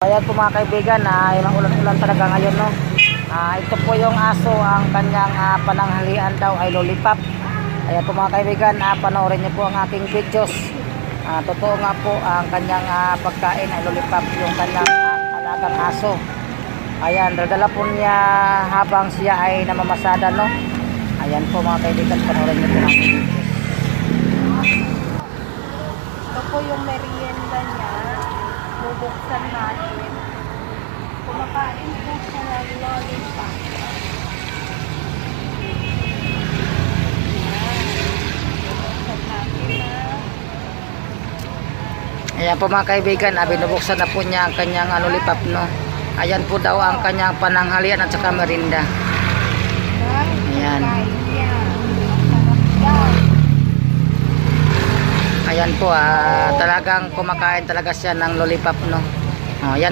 Ayan po mga kaibigan, ilang ulan-ulan talaga ngayon, no. Ito po yung aso, ang kanyang pananghalian daw ay lollipop. Ayan po mga kaibigan, panoorin niyo po ang aking videos. Totoo nga po ang kanyang pagkain ay lollipop, yung kanyang alagang aso. Ayan, dadala po niya habang siya ay namamasada, no. Ayan po mga kaibigan, panoorin niyo po ang aking videos. Ito po yung merienda niya. Bubuksan natin. Kumakain po siya ng lollipop. Bubuksan natin na. Ayan po mga kaibigan, binubuksan na po niya ang kanyang lollipop, no. Ayan po daw ang kanyang pananghalian at saka merinda. Ayan. Ayan po, talagang kumakain talaga siya ng lollipop, no. Ayan.